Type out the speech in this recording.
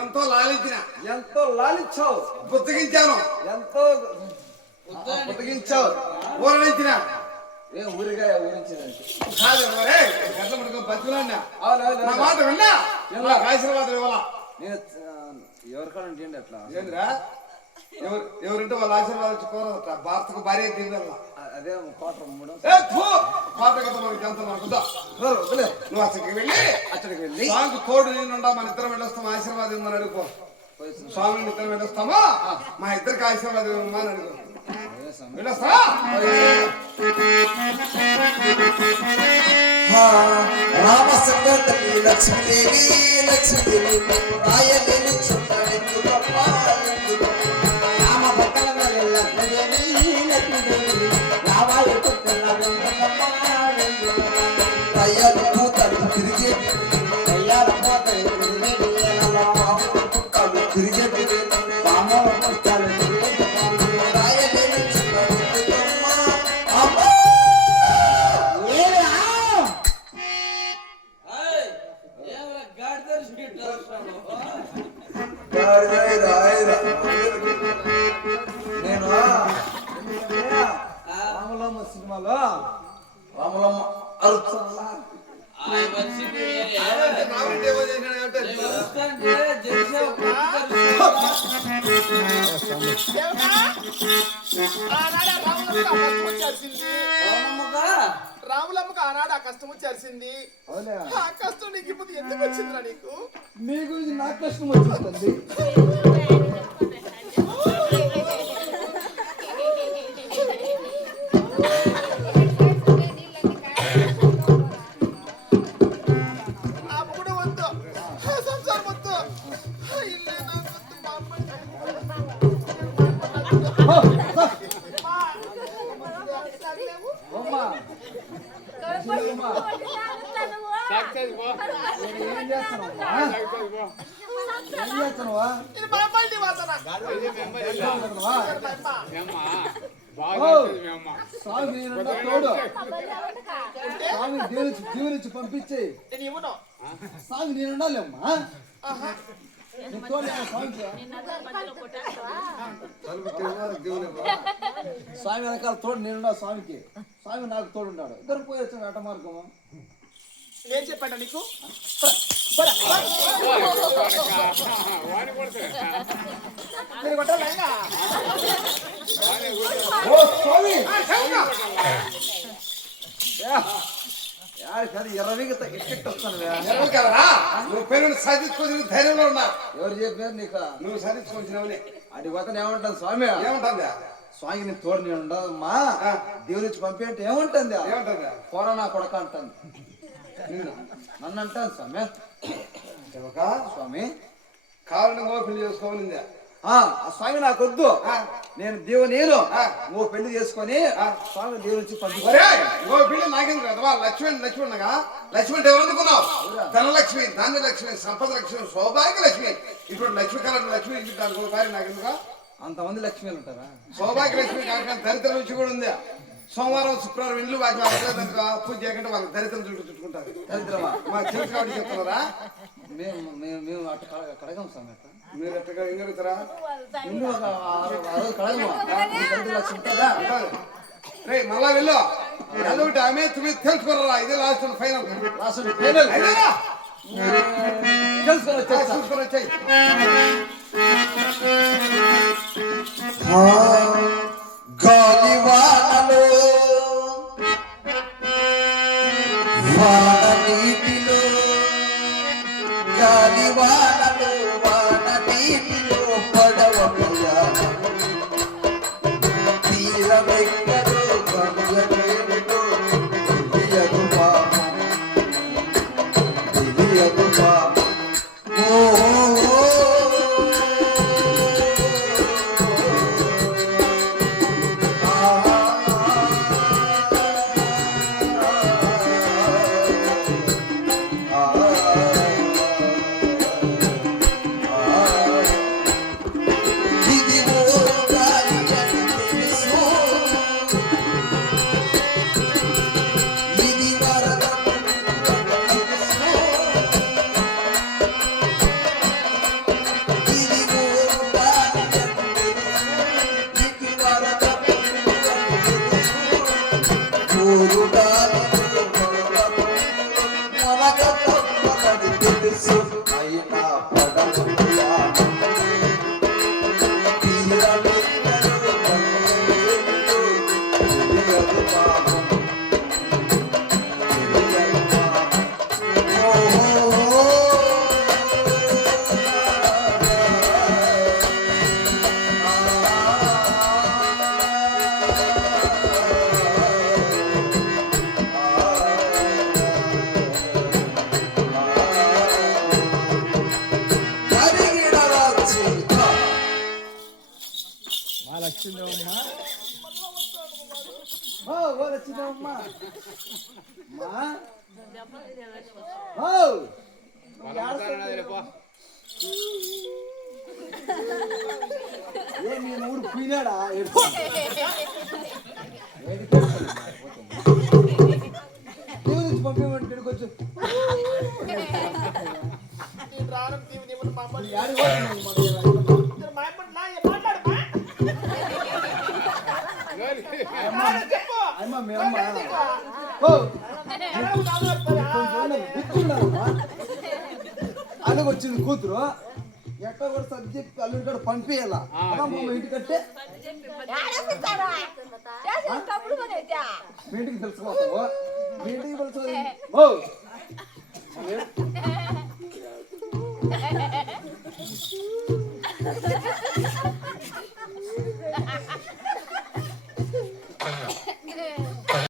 ఎంతో లాలించిన. ఎంతో లాలించావు. బుద్ధగించాను. ఎంతో బుద్ధగించావు. ఊరడించిన. ఏం ఊరిగా ఊరించిందంటే కాదు మరే గట్ల పడుకో బతుకున్నా. అవును నా మాట విన్నా ఆశీర్వాదం ఇవ్వాలా. నేను ఎవరికాడంటే ఏంటి అట్లా ఏంద్రా ఎవరింటే వాళ్ళ ఆశీర్వాదం వచ్చి కోరదట. భారతకు భార్య దిగల అదే కోట మూడు కోట కదా మనకి ఎంత మనకుదా. నువ్వు అక్కడికి వెళ్ళి సాంగ్ తోడు నేనుండా మన ఇద్దరం వెళ్ళొస్తాం ఆశీర్వాదం ఇవ్వమని అడుకో. స్వామిని ఇద్దరం వెళ్ళొస్తామా మా ఇద్దరికి ఆశీర్వాదం ఇవ్వమని అడుగు. వెళ్ళొస్తా రామసంగ తల్లి లక్ష్మీదేవి లక్ష్మీదేవి రాయలేని చుట్టానికి రామ భక్తుల లక్ష్మీదేవి లక్ష్మీదేవి రావాయ అయ్యారు పోతాడు తిరిగి అయ్యారు పోతాడు తిరిగి బామో పుట్టాలు రాయలేని నేను రామలమ్మ సినిమాలో రామలమ్మ అరుచల్లా రాములమ్మకు ఆనాడు ఆ కష్టం వచ్చేసింది. ఆ కష్టం నీకు ఇప్పుడు ఎందుకు వచ్చిందిరా? నీకు మీ గురించి నాకు కష్టం వచ్చిందండి. అప్పుడు వద్దు, సంసారం వద్దు, ఇల్లే నాకు వద్దు, మా అమ్మ స్వామి దీవించి పంపించి స్వామి నేను ఉండాలమ్మా. స్వామి వెనకాల తోడు నేనున్నా స్వామికి. స్వామి నాకు తోడున్నాడు. ఇద్దరు పోయి వచ్చాను అట మార్గము. నేను చెప్పాను నీకు. ధైర్యంలో ఉన్నా. ఎవరు చెప్పారు నీకు? నువ్వు సాధించుకొచ్చినావులే. అడి పోతాను ఏమంటాను స్వామి? ఏమంటుందా? స్వామి నీ తోడు నేను ఉండదమ్మా. దేవుని నుంచి పంపి అంటే ఏముంటుంది? ఏమంటుందా? పోరా నా కొడక అంటాను. నన్ను అంటాను స్వామి. స్వామి కారణంగా పెళ్లి చేసుకోవాలిందా? ఆ స్వామి నాకు వద్దు. నేను దేవుని నువ్వు పెళ్లి చేసుకొని స్వామి దేవుని నుంచి పంపి. పెళ్లి నాకెందుకు కదా? లక్ష్మణ్ ఉండగా లక్ష్మణ్ ఎవరు అనుకున్నావు? ధనలక్ష్మి, ధాన్యలక్ష్మి, సంపద లక్ష్మి, సౌభాగ్య లక్ష్మి. ఇప్పుడు లక్ష్మీకరణ లక్ష్మి దానికి భార్య నాకెందుక? అంతమంది లక్ష్మీలు ఉంటారా? సౌభాగ్య లక్ష్మి కాకుండా దరిద్ర రుచి కూడా ఉంది. సోమవారం శుక్రవారం ఇల్లు వాటి పూజ చేయకుండా వాళ్ళకి దరిద్రం చుట్టుకుంటారు. దరిద్రమా? మా చెల్లి కాబట్టి చెప్తున్నారా? మేము అట్ట కడగం స్వామి. అట్ట మీరు ఎట్టగా ఏం జరుగుతారా? రే మళ్ళా వెళ్ళు. అదొకటి ఆమె తుమ్మి తెలుసుకున్నారా? ఇదే లాస్ట్ ఫైనల్. తెలుసుకొని వచ్చాయి. గాలివానలో వాన నీటిలో గాలివానలో వాన నీటిలో పడవ తీరమెక్కడో గమ్యమేమిటో తెలియదు పాపం. ఓ మా లక్ష్మీదేవమ్మ ఓ ఓ లక్ష్మీదేవమ్మ మా ఓ ఏ మీ మూడు పోయినాడా దేవుడి పంపేమంటే కొంచెం నేను రాను దీవి దేవుని మా అమ్మ యాడికి పోతున్నావు? మా అమ్మ నా మాట్లాడు చెప్పు అమ్మ మీ అమ్మ ఓ అలాగ వచ్చింది కూతురు ఎక్కడ కూడా సర్ది చెప్పి అల్లుడి కాడ పంపేయాలా ఇంటికంటే మీ ఇంటికి తెలుసుకోవద్దు మీ ఇంటికి తెలుసుకో ఓ